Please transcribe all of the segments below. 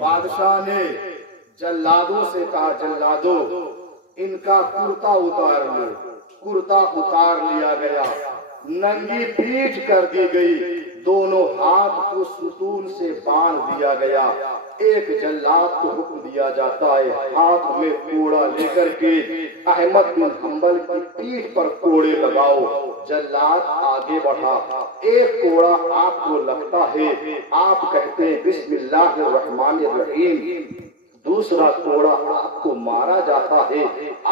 بادشاہ نے جلادوں سے کہا جلادوں ان کا کرتا اتار لو. کرتا اتار لیا گیا, ننگی پیٹھ کر دی گئی, دونوں ہاتھ کو ستون سے باندھ دیا گیا. ایک جلاد کو حکم دیا جاتا ہے ہاتھ میں کوڑا لے کر کے احمد بن حنبل کی پیٹھ پر کوڑے لگاؤ. جلاد آگے بڑھا, ایک کوڑا آپ کو لگتا ہے, آپ کہتے ہیں بسم اللہ الرحمن الرحیم. دوسرا کوڑا آپ کو مارا جاتا ہے,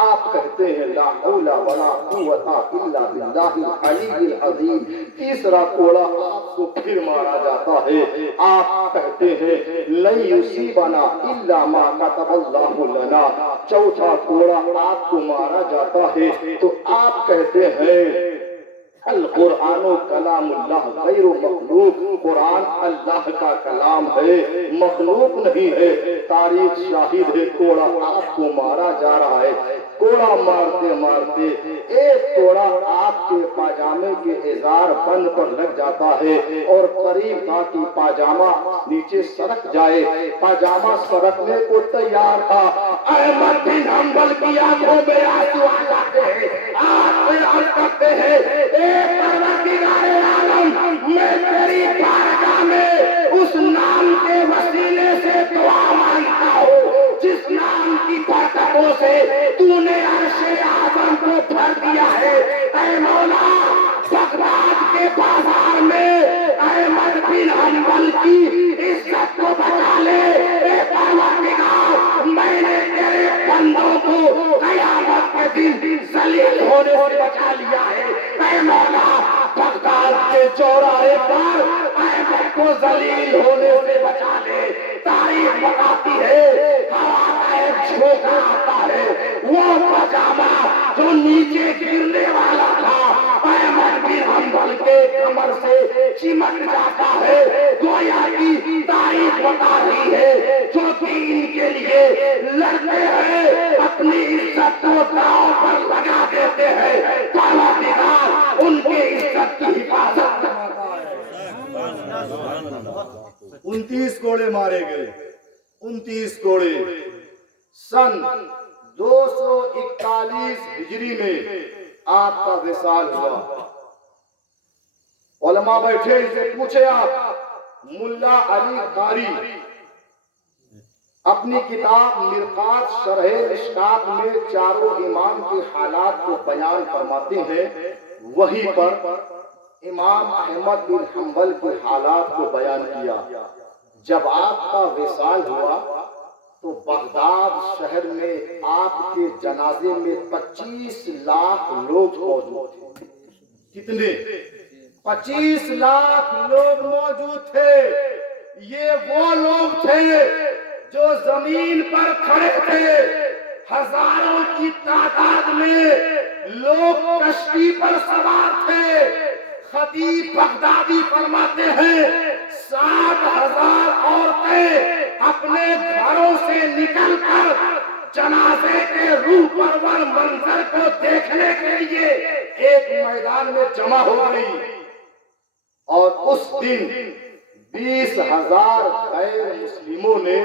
آپ کہتے ہیں لا حول ولا قوت الا باللہ العلی العظیم. تیسرا کوڑا آپ کو پھر مارا جاتا ہے, آپ کہتے ہیں لن یصیبنا الا ما کتب اللہ لنا. چوتھا کوڑا آپ کو مارا جاتا ہے تو آپ کہتے ہیں القرآن کلام اللہ غیر مخلوق, قرآن اللہ کا کلام ہے, مخلوق نہیں ہے. تاریخ شاہد ہے کوڑا آپ کو مارا جا رہا ہے. کوڑا مارتے مارتے ایک کوڑا آپ کے پاجامے کے ازار بند پر لگ جاتا ہے اور قریب تھا کہ پاجامہ نیچے سرک جائے. پاجامہ سرکنے کو تیار تھا. احمد بن حنبل کی آنکھوں میں آنسو آ جاتے ہیں, آپ سے عرض کرتے ہیں اے پروردگار عالم, میں تیری بارگاہ میں اس نام کے وسیلے سے دعا مانگتا ہوں جس نام کی برکتوں سے تو نے عرش اعظم کو بھر دیا ہے. اے مولا, بغداد کے بازار میں احمد بن حنبل کی عزت کو بچا لے. اے پروردگار, میں نے تیرے بندوں کو قیامت کے دن ذلیل ہونے سے بچا لیا ہے. اے مولا, بغداد کے چوراہے پر احمد کو ذلیل ہونے سے بچا لے. تاریخ بتاتی ہے ہوا کا ایک جھونکا آتا ہے, وہ پاجامہ جو نیچے گرنے والا تھا احمد بن حنبل کے کمر سے چمٹ جاتا ہے. گویا کی تاریخ بتا رہی ہے جو دین کے لیے لڑتے ہیں اپنی عزت کو داؤ پر لگا دیتے ہیں, پروردگار ان کے عزت کی حفاظت کرتا ہے. 29 کوڑے مارے گئے, 29 کوڑے. سن 241 ہجری میں آپ کا وصال ہوا. علماء بیٹھے, ان سے پوچھے آپ. ملا علی قاری اپنی کتاب مرقات شرح مشکات میں چاروں امام کے حالات کو بیان فرماتے ہیں. وہیں پر امام احمد بن حنبل کے حالات کو بیان کیا. جب آپ کا وصال ہوا تو بغداد شہر میں آپ کے جنازے میں 25 لاکھ لوگ موجود تھے. کتنے؟ 25 لاکھ لوگ موجود تھے. یہ وہ لوگ تھے جو زمین پر کھڑے تھے. ہزاروں کی تعداد میں لوگ کشتی پر سوار تھے. خطیب بغدادی فرماتے ہیں 60,000 عورتیں اپنے گھروں سے نکل کر جنازے کے روح پرور منظر کو دیکھنے کے لیے ایک میدان میں جمع ہو گئی. اور اس دن 20,000 غیر مسلموں نے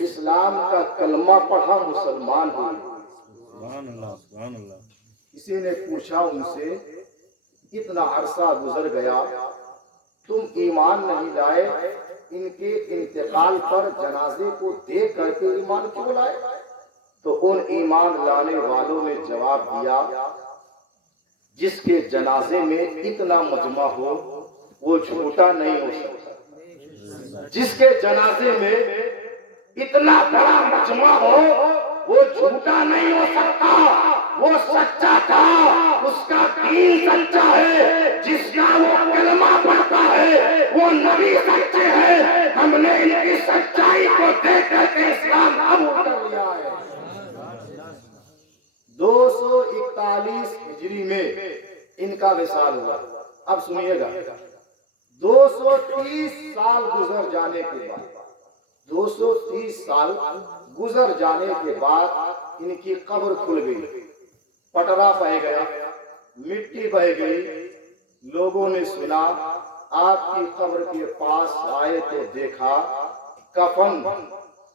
اسلام کا کلمہ پڑھا, مسلمان ہوئے. سبحان اللہ, سبحان اللہ. کسی نے پوچھا ان سے اتنا عرصہ گزر گیا تم ایمان نہیں لائے, ان کے انتقال پر جنازے کو دیکھ کر کے ایمان کیوں لائے؟ تو ان ایمان لانے والوں نے جواب دیا جس کے جنازے میں اتنا مجمع ہو وہ جھوٹا نہیں ہو سکتا. جس کے جنازے میں اتنا بڑا مجمع ہو وہ جھوٹا نہیں ہو سکتا, وہ سچا تھا, اس کا دین سچا ہے. جس کا وہ کلمہ پڑھتا ہے وہ نبی سچے ہیں. ہم نے ان کی سچائی کو دیکھ کر کے اسلام قبول کر لیا ہے. 241 ہجری میں ان کا وصال ہوا. اب سنیے گا, 230 سال گزر جانے کے بعد 230 سال گزر جانے کے بعد ان کی قبر کھل گئی. پٹرا بہ گیا, مٹی بہ گئی. لوگوں نے سنا, آپ کی قبر کے پاس آئے تو دیکھا کفن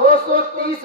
230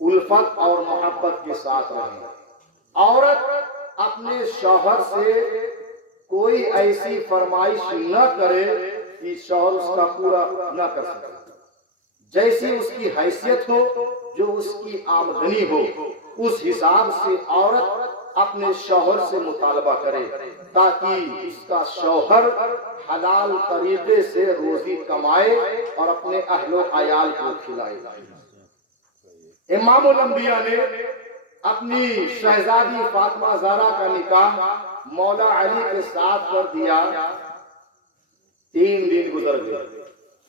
الفت اور محبت کے ساتھ رہیں۔ عورت اپنے شوہر سے کوئی ایسی فرمائش نہ کرے کہ شوہر اس کا پورا نہ کر سکے، جیسی اس کی حیثیت ہو، جو اس کی آمدنی ہو، اس حساب سے عورت اپنے شوہر سے مطالبہ کرے تاکہ اس کا شوہر حلال طریقے سے روزی کمائے اور اپنے اہل و عیال کو کھلائے۔ امام الانبیاء نے اپنی شہزادی فاطمہ زہرا کا نکاح مولا علی کے ساتھ کر دیا۔ 3 دن گزر گئے۔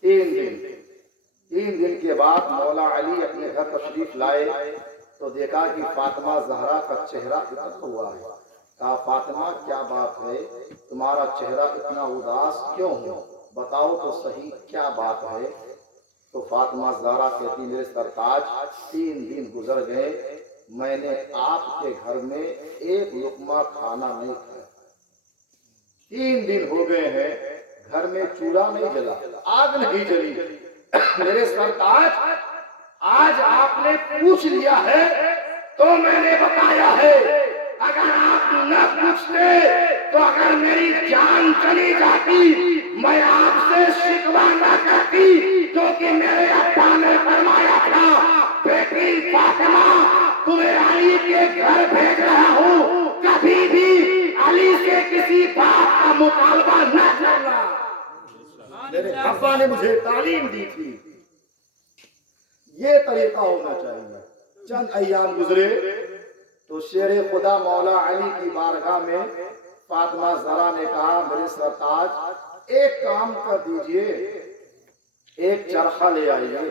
3 دن کے بعد مولا علی اپنے گھر تشریف لائے تو دیکھا کہ فاطمہ زہرا کا چہرہ اتنا ہوا ہے۔ کہا فاطمہ کیا بات ہے، تمہارا چہرہ اتنا اداس کیوں ہو، بتاؤ تو صحیح کیا بات ہے۔ تو فاطمہ زہرا کہتی میرے سرتاج 3 دن گزر گئے، میں نے آپ کے گھر میں ایک لقمہ کھانا نہیں کھایا۔ 3 دن ہو گئے ہیں، گھر میں چولہا نہیں جلا، آگ نہیں جلی۔ میرے سرتاج آج آپ نے پوچھ لیا ہے تو میں نے بتایا ہے، اگر آپ نہ پوچھتے تو اگر میری جان چلی جاتی میں آپ سے شکوہ نہ کرتی، کیونکہ میرے ابا نے فرمایا تھا بیٹی فاطمہ تمہیں علی کے گھر بھیج رہا ہوں، کبھی بھی علی سے کسی بات کا مطالبہ نہ کرنا۔ میرے ابا نے مجھے تعلیم دی تھی، یہ طریقہ ہونا چاہیے۔ چند ایام گزرے تو شیر خدا مولا علی کی بارگاہ میں فاطمہ زہرا نے کہا میرے سرتاج ایک کام کر دیجئے، ایک چرخہ لے آئیے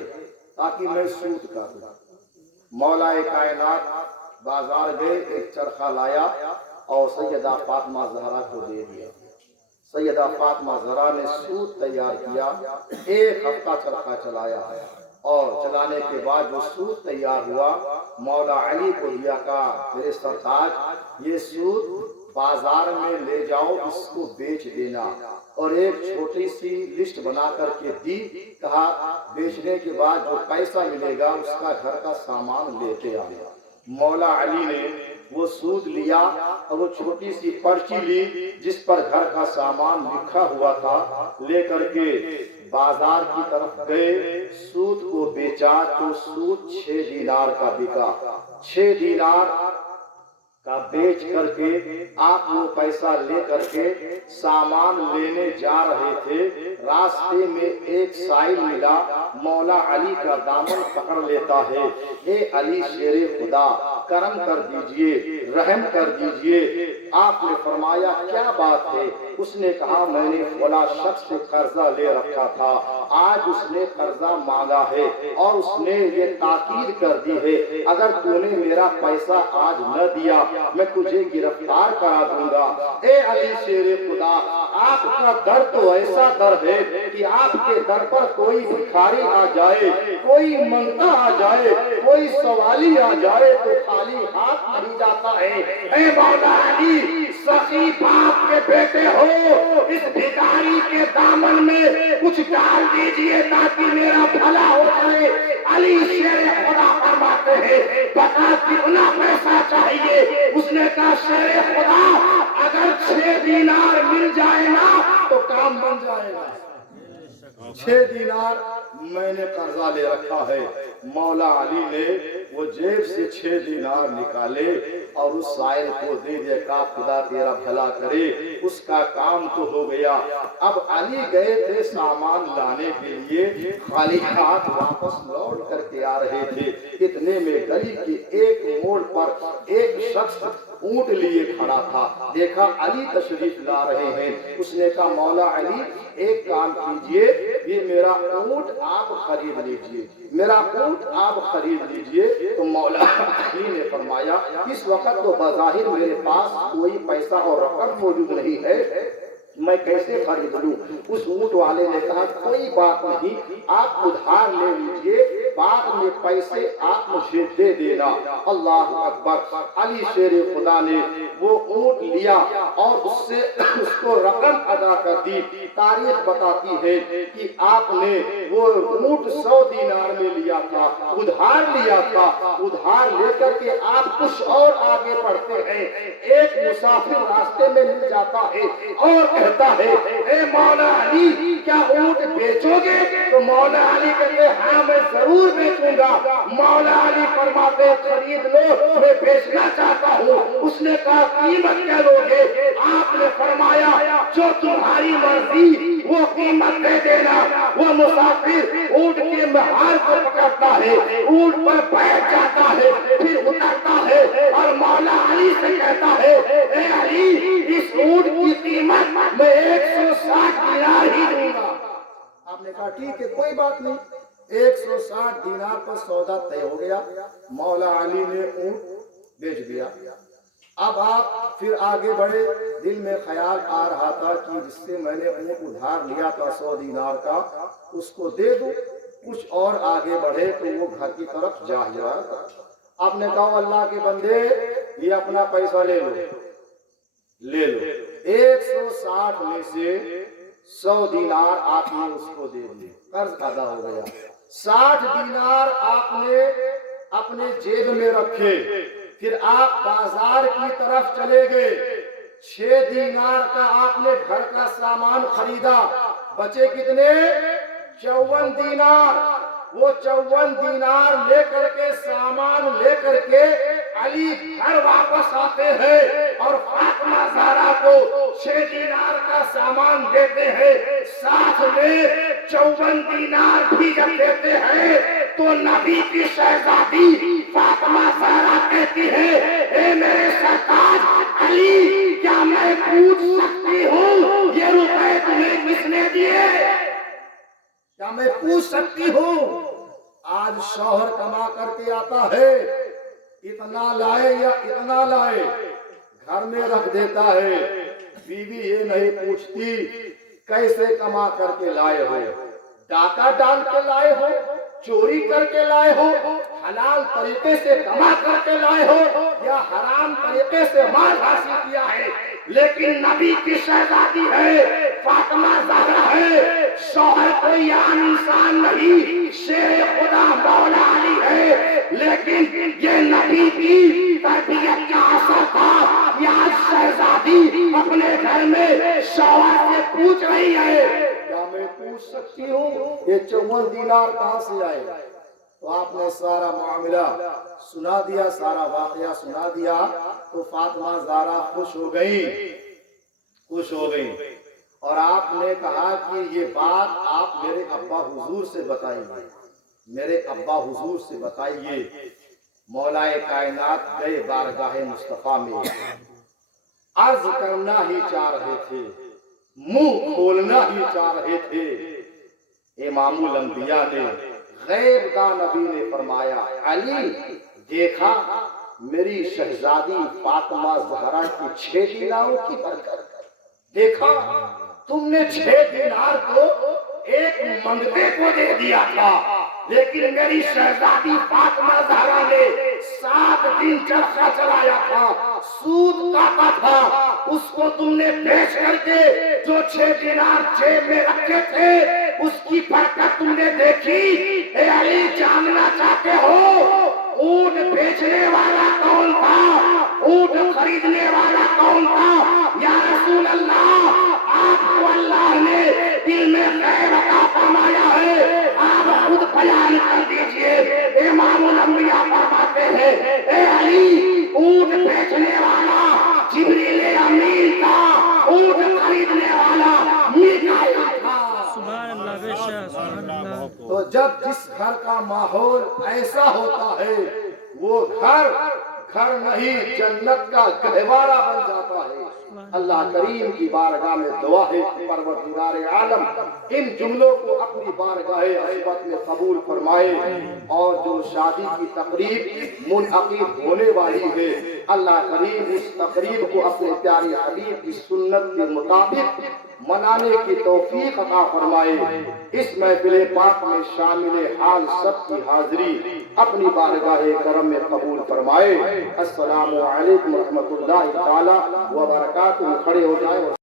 تاکہ میں سود کر دوں۔ مولا کائنات بازار گئے، ایک چرخہ لایا اور سیدہ فاطمہ زہرا کو دے دیا۔ سیدہ فاطمہ زہرا نے سود تیار کیا، 1 ہفتہ چرخہ چلایا اور چلانے کے بعد جو سود تیار ہوا مولا علی کو دیا۔ کہا میرے سرتاج یہ سود بازار میں لے جاؤ، اس کو بیچ دینا، اور ایک چھوٹی سی لسٹ بنا کر کے دی۔ کہا بیچنے کے بعد جو پیسہ ملے گا اس کا گھر کا سامان لیتے آنا۔ مولا علی نے وہ سود لیا اور وہ چھوٹی سی پرچی لی جس پر گھر کا سامان لکھا ہوا تھا، لے کر کے بازار کی طرف گئے، سود کو بیچا تو سود 6 دینار کا بکا۔ 6 دینار کا بیچ کر کے آپ وہ پیسہ لے کر کے سامان لینے جا رہے تھے، راستے میں ایک سائل ملا، مولا علی کا دامن پکڑ لیتا ہے، اے علی شیر خدا کرم کر دیجئے، رحم کر دیجئے۔ آپ نے فرمایا کیا بات ہے؟ اس نے کہا میں نے فلاں شخص سے قرضہ لے رکھا تھا، آج اس نے قرضہ مانگا ہے اور اس نے یہ تاکید کر دی ہے اگر تو نے میرا پیسہ آج نہ دیا میں تجھے گرفتار کرا دوں گا۔ اے علی شیر خدا آپ کا در تو ایسا در ہے کہ آپ کے در پر کوئی بھکاری آ جائے، کوئی منگتا آ جائے، کوئی سوالی آ جائے تو خالی ہاتھ نہیں جاتا ہے۔ اے مولا علی سخی باپ کے بیٹے ہو، اس بھکاری کے دامن میں کچھ ڈال دیجئے تاکہ میرا بھلا ہو جائے۔ علی شیر خدا فرماتے ہیں بتا کتنا پیسہ چاہیے؟ اس نے کہا شیر خدا اگر 6 دینار مل جائے نا تو کام بن جائے گا۔ 6 دینار میں نے قرضہ لے رکھا ہے۔ مولا علی نے وہ جیب سے 6 دینار نکالے اور اس سائل کو دے دے کا خدا تیرا بھلا کرے، اس کا کام تو ہو گیا۔ اب علی گئے تھے سامان لانے کے لیے، خالی ہاتھ واپس لوٹ کر کے آ رہے تھے، اتنے میں گلی کے ایک موڑ پر ایک شخص اونٹ لیے کھڑا تھا، دیکھا علی تشریف لا رہے ہیں۔ اس نے کہا مولا علی ایک کام کیجئے، یہ میرا اونٹ آپ خرید لیجئے، میرا اونٹ آپ خرید لیجئے۔ تو مولا علی نے فرمایا اس وقت تو بظاہر میرے پاس کوئی پیسہ اور رقم موجود نہیں ہے، میں کیسے خرید لوں؟ اس اونٹ والے نے کہا کوئی بات نہیں، آپ ادھار لے لیجئے، بعد میں پیسے آپ مجھے دے دینا۔ اللہ اکبر! علی شیر خدا نے وہ اونٹ لیا اور اس کو رقم ادا کر دی۔ تاریخ بتاتی ہے کہ آپ نے وہ اونٹ 100 دینار میں لیا تھا، ادھار لیا تھا۔ ادھار لے کر کے آپ کچھ اور آگے بڑھتے ہیں، ایک مسافر راستے میں مل جاتا ہے اور کہتا ہے اے مولا علی کیا اونٹ بیچو گے؟ تو مولا علی کہتے ہاں میں ضرور بیچوں گا۔ مولا علی فرماتے خرید لو، میں بیچنا چاہتا ہوں۔ اس نے کہا قیمت کیا لوگے؟ آپ نے فرمایا جو تمہاری مرضی وہ قیمت دے دینا۔ وہ مسافر اونٹ کے مہار کو پکڑتا ہے، اونٹ پر بیٹھ جاتا ہے، پھر اترتا ہے اور مولا علی سے کہتا ہے اے علی اس اونٹ کی قیمت میں 160 دینار ہی دوں گا۔ آپ نے کہا ٹھیک ہے کوئی بات نہیں، 160 دینار پر سودا طے ہو گیا۔ مولا علی نے اونٹ بیچ دیا۔ اب آپ پھر آگے بڑھے، دل میں خیال آ رہا تھا کہ جس سے میں نے اونٹ ادھار لیا تھا 100 دینار کا اس کو دے دوں، کچھ اور آگے بڑھے تو وہ گھر کی طرف جا ہی رہا تھا۔ آپ نے کہا اللہ کے بندے یہ اپنا پیسہ لے لو، لے لو۔ 160 میں سے 100 دینار آپ نے اس کو دے دیے، قرض ادا ہو گیا۔ 60 دینار آپ نے اپنے جیب میں رکھے، پھر آپ بازار کی طرف چلے گئے۔ 6 دینار کا آپ نے گھر کا سامان خریدا، بچے کتنے؟ 54 دینار۔ وہ 54 دینار لے کر کے سامان لے کر کے علی گھر واپس آتے ہیں اور فاطمہ زہرا کو 6 دینار کا سامان دیتے ہیں، ساتھ میں 54 دینار بھی جب دیتے ہیں تو نبی کی شہزادی فاطمہ زہرا کہتی ہے اے میرے سرتاج علی کیا میں پوچھ سکتی ہوں یہ روپے تمہیں کس نے دیے؟ کیا میں پوچھ سکتی ہوں؟ آج شوہر کما کر کے آتا ہے، اتنا لائے یا اتنا لائے گھر میں رکھ دیتا ہے، بیوی یہ نہیں پوچھتی کیسے کما کر کے لائے ہو، ڈاکہ ڈال کے لائے ہو، چوری کر کے لائے ہو، حلال طریقے سے کما کر کے لائے ہو یا حرام طریقے سے مال حاصل کیا ہے۔ لیکن نبی کی شہزادی ہے، فاطمہ زہرا ہے، شوہر کوئی عام انسان نہیں، شیر خدا مولا علی ہے، لیکن یہ نبی کی تربیت کا اثر تھا۔ آج شہزادی اپنے گھر میں شوہر سے پوچھ رہی ہے کیا میں پوچھ سکتی ہوں یہ 54 دینار کہاں سے آئے؟ تو آپ نے سارا معاملہ سنا دیا، سارا واقعہ سنا دیا تو فاطمہ زہرا خوش ہو گئی، خوش ہو گئی اور آپ نے کہا کہ یہ بات آپ میرے ابا حضور سے بتائیے، میرے ابا حضور سے بتائیے۔ مولا کائنات گئے بارگاہ مصطفیٰ میں، عرض کرنا ہی چاہ رہے تھے، منہ کھولنا ہی چاہ رہے تھے، امام الانبیاء نے غیب کا نبی نے فرمایا علی دیکھا میری شہزادی فاطمہ زہرا کی 6 دیناروں کی برکت، دیکھا تم نے 6 دینار کو ایک منگتے کو دے دیا تھا، لیکن میری شہزادی فاطمہ زہرا نے 7 دن چرخہ چلایا تھا، سود کاٹا تھا، اس کو تم نے بیچ کر کے جو 6 دینار جیب میں رکھے تھے اس کی برکت تم نے دیکھی۔ اے علی جاننا چاہتے ہو اونٹ بیچنے والا کون تھا، اونٹ خریدنے والا کون تھا؟ یا رسول اللہ آپ کو اللہ نے علم غیب عطا فرمایا ہے، آپ خود بیان کر دیجئے۔ امام الانبیاء فرماتے ہیں اے علی اونٹ بیچنے والا جبریل امین تھا، اونٹ خریدنے والا میکائیل تھا۔ سبحان اللہ، بے شک سبحان اللہ۔ تو جب جس گھر کا ماحول ایسا ہوتا ہے وہ گھر گھر نہیں جنت کا گہوارہ بن جاتا ہے۔ اللہ کریم کی بارگاہ میں دعا ہے کہ پروردگار عالم ان جملوں کو اپنی بارگاہ عظمت میں قبول فرمائے، اور جو شادی کی تقریب منعقد ہونے والی ہے اللہ کریم اس تقریب کو اپنے پیارے حبیب کی سنت کے مطابق منانے کی توفیق عطا فرمائے۔ اس محفل پاک میں شامل حال سب کی حاضری اپنی بارگاہ کرم میں قبول فرمائے۔ السلام علیکم ورحمۃ اللہ تعالی وبرکاتہ۔ کھڑے ہو جائیں۔